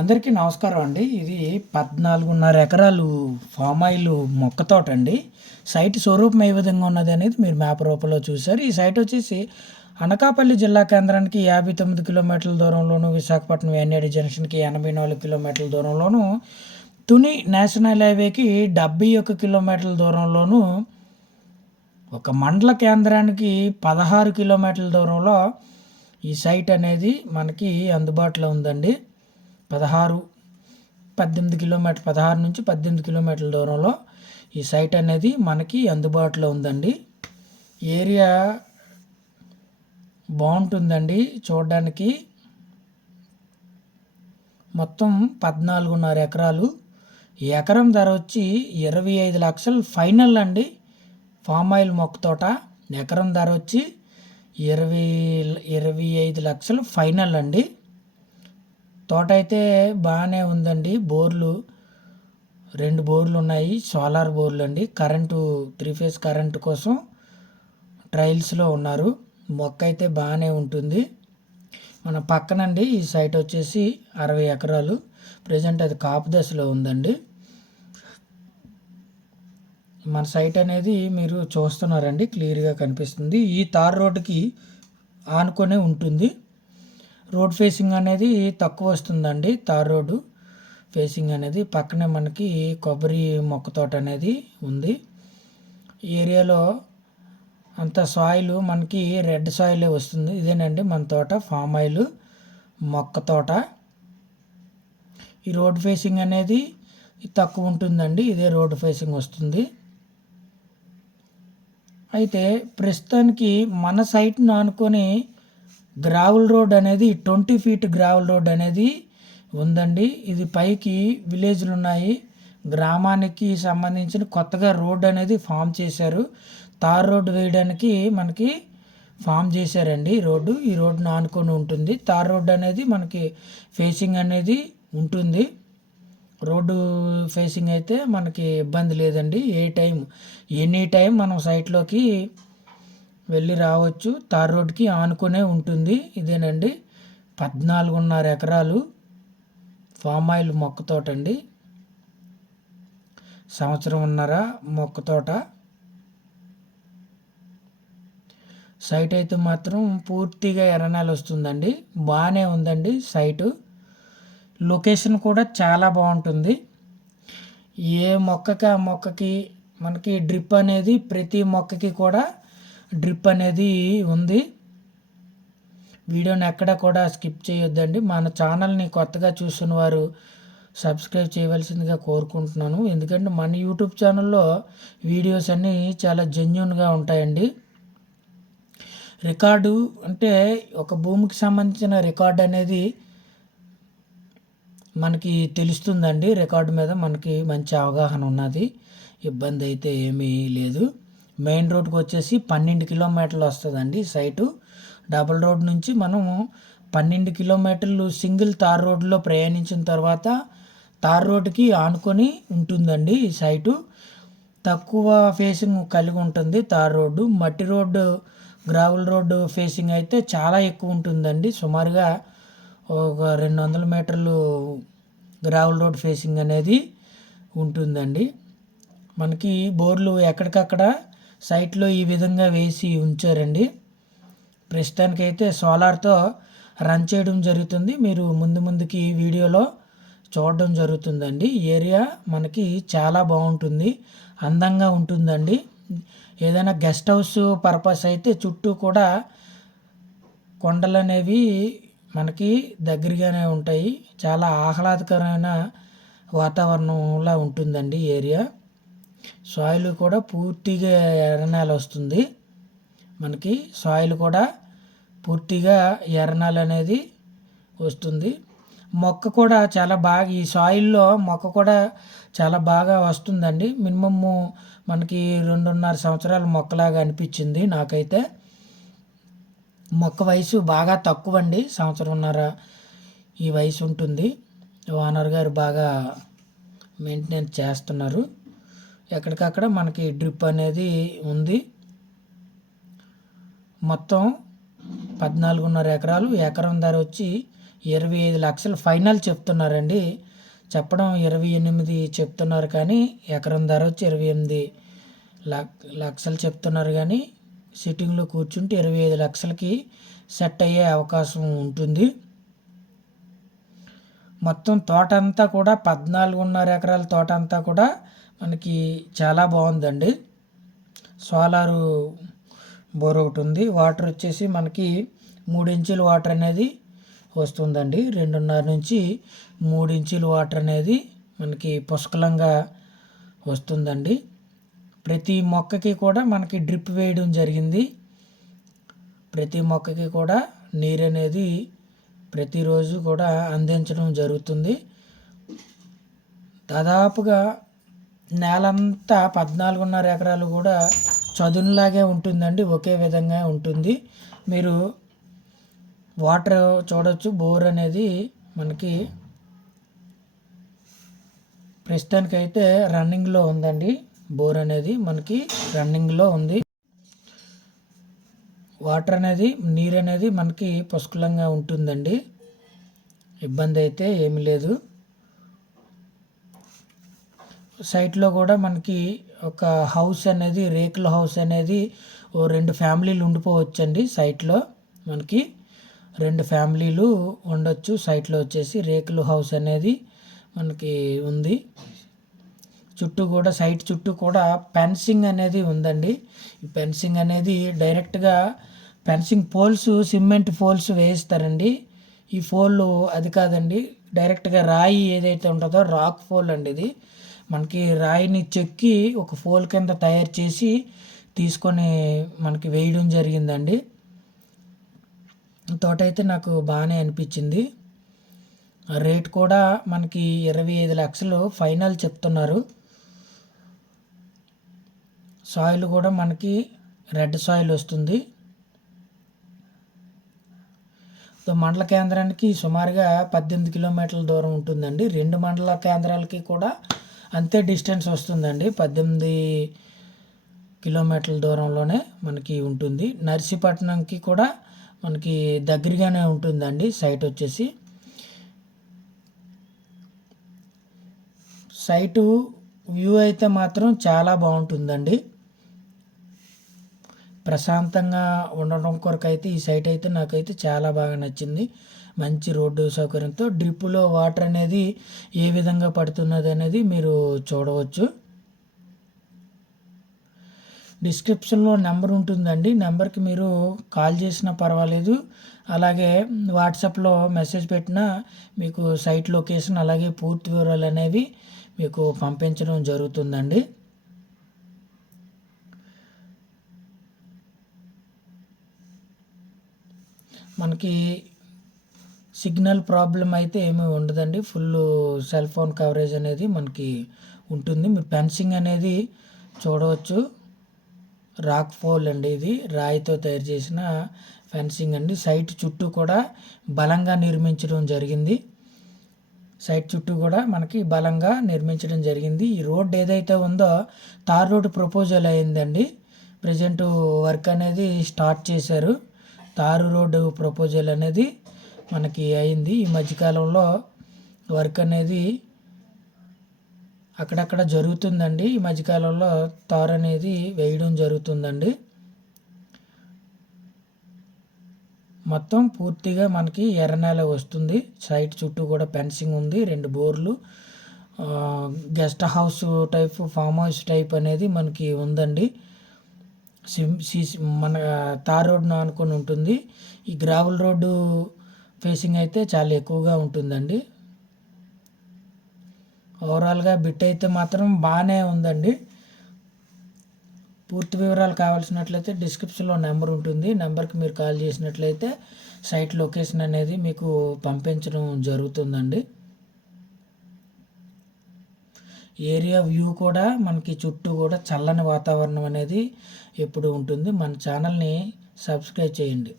అందరికీ నమస్కారం అండి. ఇది పద్నాలుగున్నర ఎకరాలు ఫామ్ ఆయిల్ మొక్క తోట అండి. సైట్ స్వరూపం ఏ విధంగా ఉన్నది అనేది మీరు మ్యాప్ రూపంలో చూశారు. ఈ సైట్ వచ్చేసి అనకాపల్లి జిల్లా కేంద్రానికి యాభై తొమ్మిది కిలోమీటర్ల దూరంలోను విశాఖపట్నం ఎన్ఏడి జంక్షన్కి ఎనభై నాలుగు కిలోమీటర్ల దూరంలోను తుని నేషనల్ హైవేకి డెబ్బై ఒక్క కిలోమీటర్ల దూరంలోను ఒక మండల కేంద్రానికి పదహారు కిలోమీటర్ల దూరంలో ఈ సైట్ అనేది మనకి అందుబాటులో ఉందండి. పదహారు పద్దెనిమిది కిలోమీటర్ పదహారు నుంచి పద్దెనిమిది కిలోమీటర్ల దూరంలో ఈ సైట్ అనేది మనకి అందుబాటులో ఉందండి. ఏరియా బాగుంటుందండి. చూడడానికి మొత్తం పద్నాలుగున్నర ఎకరాలు. ఎకరం ధర వచ్చి ఇరవై ఐదు లక్షలు. ఫైనల్ అండి. ఫామ్ ఆయిల్ మొక్క తోట. ఎకరం ధర వచ్చి ఇరవై ఇరవై ఐదు లక్షలు. ఫైనల్ అండి. తోట అయితే బాగానే ఉందండి. బోర్లు రెండు బోర్లు ఉన్నాయి సోలార్ బోర్లు అండి కరెంటు త్రీ ఫేజ్ కరెంటు కోసం ట్రయల్స్లో ఉన్నారు. మొక్క అయితే బాగానే ఉంటుంది. మన పక్కనండి ఈ సైట్ వచ్చేసి అరవై ఎకరాలు. ప్రజెంట్ అది కాపు దశలో ఉందండి. మన సైట్ అనేది మీరు చూస్తున్నారండి క్లియర్గా కనిపిస్తుంది. ఈ తార్ రోడ్డుకి ఆనుకొనే ఉంటుంది. రోడ్ ఫేసింగ్ అనేది తక్కువ వస్తుందండి తార్ రోడ్డు. ఫేసింగ్ అనేది పక్కనే మనకి కొబ్బరి మొక్క తోట అనేది ఉంది. ఈ ఏరియాలో అంత సాయిల్ మనకి రెడ్ సాయిలే వస్తుంది. ఇదేనండి మన తోట ఫామ్ ఆయిల్ మొక్క తోట. ఈ రోడ్ ఫేసింగ్ అనేది తక్కువ ఉంటుందండి ఇదే రోడ్ ఫేసింగ్ వస్తుంది. అయితే ప్రస్తుతానికి మన సైట్ను ఆనుకొని గ్రావెల్ రోడ్ అనేది ట్వంటీ ఫీట్ గ్రావెల్ రోడ్ అనేది ఉందండి. ఇది పైకి విలేజ్లు ఉన్నాయి. గ్రామానికి సంబంధించిన కొత్తగా రోడ్ అనేది ఫామ్ చేశారు. తార్ రోడ్డు వేయడానికి మనకి ఫామ్ చేశారండి రోడ్డు. ఈ రోడ్డును ఆనుకొని ఉంటుంది. తార్ రోడ్డు అనేది మనకి ఫేసింగ్ అనేది ఉంటుంది. రోడ్డు ఫేసింగ్ అయితే మనకి ఇబ్బంది లేదండి. ఏ టైం ఎనీ టైం మనం సైట్లోకి వెళ్ళి రావచ్చు. తార్ రోడ్కి ఆనుకునే ఉంటుంది. ఇదేనండి. పద్నాలుగున్నర ఎకరాలు ఫామ్ ఆయిల్ మొక్క తోట అండి సంవత్సరంన్నర మొక్క తోట. సైట్ అయితే మాత్రం పూర్తిగా ఎర్రనేల వస్తుందండి. బాగానే ఉందండి సైటు. లొకేషన్ కూడా చాలా బాగుంటుంది. ఏ మొక్కకి ఆ మొక్కకి మనకి డ్రిప్ అనేది ప్రతి మొక్కకి కూడా డ్రిప్ అనేది ఉంది. వీడియోని ఎక్కడ కూడా స్కిప్ చేయొద్దండి. మన ఛానల్ని కొత్తగా చూసిన వారు సబ్స్క్రైబ్ చేయవలసిందిగా కోరుకుంటున్నాను. ఎందుకంటే మన యూట్యూబ్ ఛానల్లో వీడియోస్ అన్నీ చాలా జెన్యున్గా ఉంటాయండి. రికార్డు అంటే ఒక భూమికి సంబంధించిన రికార్డ్ అనేది మనకి తెలుస్తుందండి. రికార్డు మీద మనకి మంచి అవగాహన ఉన్నది. ఇబ్బంది అయితే ఏమీ లేదు. మెయిన్ రోడ్కి వచ్చేసి పన్నెండు కిలోమీటర్లు వస్తుందండి సైటు. డబుల్ రోడ్ నుంచి మనం పన్నెండు కిలోమీటర్లు సింగిల్ తార్ రోడ్లో ప్రయాణించిన తర్వాత తార్ రోడ్డుకి ఆనుకొని ఉంటుందండి ఈ సైటు. తక్కువ ఫేసింగ్ కలిగి ఉంటుంది తార్ రోడ్డు. మట్టి రోడ్డు గ్రావెల్ రోడ్డు ఫేసింగ్ అయితే చాలా ఎక్కువ ఉంటుందండి. సుమారుగా ఒక రెండు వందల మీటర్లు గ్రావెల్ రోడ్ ఫేసింగ్ అనేది ఉంటుందండి. మనకి బోర్లు ఎక్కడికక్కడ సైట్లో ఈ విధంగా వేసి ఉంచారండి. ప్రస్తుతానికైతే సోలార్తో రన్ చేయడం జరుగుతుంది. మీరు ముందు ముందుకి వీడియోలో చూడడం జరుగుతుందండి. ఏరియా మనకి చాలా బాగుంటుంది. అందంగా ఉంటుందండి. ఏదైనా గెస్ట్ హౌస్ పర్పస్ అయితే చుట్టూ కూడా కొండలు అనేవి మనకి దగ్గరగానే ఉంటాయి. చాలా ఆహ్లాదకరమైన వాతావరణంలా ఉంటుందండి ఏరియా. సాయిల్ కూడా పూర్తిగా ఎర్రనేల వస్తుంది. మనకి సాయిల్ కూడా పూర్తిగా ఎర్రనేల అనేది వస్తుంది. మొక్క కూడా చాలా బాగా ఈ సాయిల్లో మొక్క కూడా చాలా బాగా వస్తుందండి. మినిమమ్ మనకి రెండున్నర సంవత్సరాల మొక్కలాగా అనిపించింది నాకైతే. మొక్క వయసు బాగా తక్కువ అండి సంవత్సరంన్నర ఈ వయసు ఉంటుంది. ఓనర్ గారు బాగా మెయింటెనెన్స్ చేస్తున్నారు. ఎక్కడికక్కడ మనకి డ్రిప్ అనేది ఉంది. మొత్తం పద్నాలుగున్నర ఎకరాలు. ఎకరం ధర వచ్చి ఇరవై ఐదు లక్షలు. ఫైనల్ చెప్తున్నారండి. చెప్పడం ఇరవై ఎనిమిది చెప్తున్నారు కానీ ఎకరం ధర వచ్చి ఇరవై ఎనిమిది లక్షలు చెప్తున్నారు కానీ సిట్టింగ్లో కూర్చుంటే ఇరవై ఐదు లక్షలకి సెట్ అయ్యే అవకాశం ఉంటుంది. మొత్తం తోట అంతా కూడా పద్నాలుగున్నర ఎకరాల తోట అంతా కూడా మనకి చాలా బాగుందండి. సోలారు బోర్ ఒకటి ఉంది. వాటర్ వచ్చేసి మనకి మూడు ఇంచుల వాటర్ అనేది వస్తుందండి. రెండున్నర నుంచి మూడు ఇంచుల వాటర్ అనేది మనకి పుష్కలంగా వస్తుందండి. ప్రతి మొక్కకి కూడా మనకి డ్రిప్ వేయడం జరిగింది. ప్రతి మొక్కకి కూడా నీరు అనేది ప్రతిరోజు కూడా అందించడం జరుగుతుంది. దాదాపుగా నేలంతా పద్నాలుగున్నర ఎకరాలు కూడా చదునులాగే ఉంటుందండి ఒకే విధంగా ఉంటుంది. మీరు వాటర్ చూడవచ్చు బోర్ అనేది మనకి ప్రస్తుతానికైతే రన్నింగ్లో ఉందండి. బోర్ అనేది మనకి రన్నింగ్లో ఉంది. వాటర్ అనేది నీరు అనేది మనకి పుష్కలంగా ఉంటుందండి. ఇబ్బంది అయితే ఏమి లేదు. సైట్లో కూడా మనకి ఒక హౌస్ అనేది రేకుల హౌస్ అనేది ఓ రెండు ఫ్యామిలీలు ఉండిపోవచ్చు అండి సైట్లో. మనకి రెండు ఫ్యామిలీలు ఉండొచ్చు. సైట్లో వచ్చేసి రేకుల హౌస్ అనేది మనకి ఉంది. చుట్టూ కూడా సైట్ చుట్టూ కూడా ఫెన్సింగ్ అనేది ఉందండి. ఈ పెన్సింగ్ అనేది డైరెక్ట్గా ఫెన్సింగ్ పోల్స్ సిమెంట్ పోల్స్ వేయిస్తారండి. ఈ ఫోల్ అది కాదండి. డైరెక్ట్గా రాయి ఏదైతే ఉంటుందో రాక్ ఫోల్ అండి ఇది. మనకి రాయిని చెక్కి ఒక ఫోల్ కింద తయారు చేసి తీసుకొని మనకి వేయడం జరిగిందండి. తోట అయితే నాకు బాగానే అనిపించింది. రేట్ కూడా మనకి ఇరవై ఐదు లక్షలు ఫైనల్ చెప్తున్నారు. సాయిల్ కూడా మనకి రెడ్ సాయిల్ వస్తుంది. మండల కేంద్రానికి సుమారుగా పద్దెనిమిది కిలోమీటర్ల దూరం ఉంటుందండి. రెండు మండల కేంద్రాలకి కూడా అంతే డిస్టెన్స్ వస్తుందండి. పద్దెనిమిది కిలోమీటర్ల దూరంలోనే మనకి ఉంటుంది. నర్సీపట్నంకి కూడా మనకి దగ్గరగానే ఉంటుందండి సైట్ వచ్చేసి. సైటు వ్యూ అయితే మాత్రం చాలా బాగుంటుందండి. ప్రశాంతంగా ఉండడం కొరకు అయితే ఈ సైట్ అయితే నాకైతే చాలా బాగా నచ్చింది. మంచి రోడ్డు సౌకర్యంతో డ్రిప్పులో వాటర్ అనేది ఏ విధంగా పడుతున్నది అనేది మీరు చూడవచ్చు. డిస్క్రిప్షన్లో నెంబర్ ఉంటుందండి. నెంబర్కి మీరు కాల్ చేసినా పర్వాలేదు. అలాగే వాట్సాప్లో మెసేజ్ పెట్టినా మీకు సైట్ లొకేషన్ అలాగే పూర్తి వివరాలు అనేవి మీకు పంపించడం జరుగుతుందండి. మనకి సిగ్నల్ ప్రాబ్లం అయితే ఏమీ ఉండదండి. ఫుల్ సెల్ ఫోన్ కవరేజ్ అనేది మనకి ఉంటుంది. మీరు ఫెన్సింగ్ అనేది చూడవచ్చు. రాక్ ఫోల్ అండి ఇది. రాయితో తయారు చేసిన ఫెన్సింగ్ అండి. సైట్ చుట్టూ కూడా బలంగా నిర్మించడం జరిగింది. సైట్ చుట్టూ కూడా మనకి బలంగా నిర్మించడం జరిగింది. ఈ రోడ్ ఏదైతే ఉందో తార్ రోడ్ ప్రపోజల్ అయిందండి. ప్రజెంట్ వర్క్ అనేది స్టార్ట్ చేశారు. తారు రోడ్డు ప్రపోజల్ అనేది మనకి అయింది. ఈ మధ్యకాలంలో వర్క్ అనేది అక్కడక్కడ జరుగుతుందండి. ఈ మధ్యకాలంలో తార్ అనేది వేయడం జరుగుతుందండి. మొత్తం పూర్తిగా మనకి ఎర్రనేల వస్తుంది. సైట్ చుట్టూ కూడా ఫెన్సింగ్ ఉంది. రెండు బోర్లు. Guest house type farm house type అనేది మనకి ఉందండి. సిమ్ సీసీ మన తార్ రోడ్ను అనుకుని ఉంటుంది. ఈ గ్రావెల్ రోడ్డు ఫేసింగ్ అయితే చాలా ఎక్కువగా ఉంటుందండి. ఓవరాల్గా బిట్ అయితే మాత్రం బాగానే ఉందండి. పూర్తి వివరాలు కావాల్సినట్లయితే డిస్క్రిప్షన్లో నెంబర్ ఉంటుంది. నెంబర్కి మీరు కాల్ చేసినట్లయితే సైట్ లొకేషన్ అనేది మీకు పంపించడం జరుగుతుందండి. ఏరియా వ్యూ కూడా మనకి చుట్టూ కూడా చల్లని వాతావరణం అనేది ఎప్పుడు ఉంటుంది. మన ఛానల్ని సబ్స్క్రైబ్ చేయండి.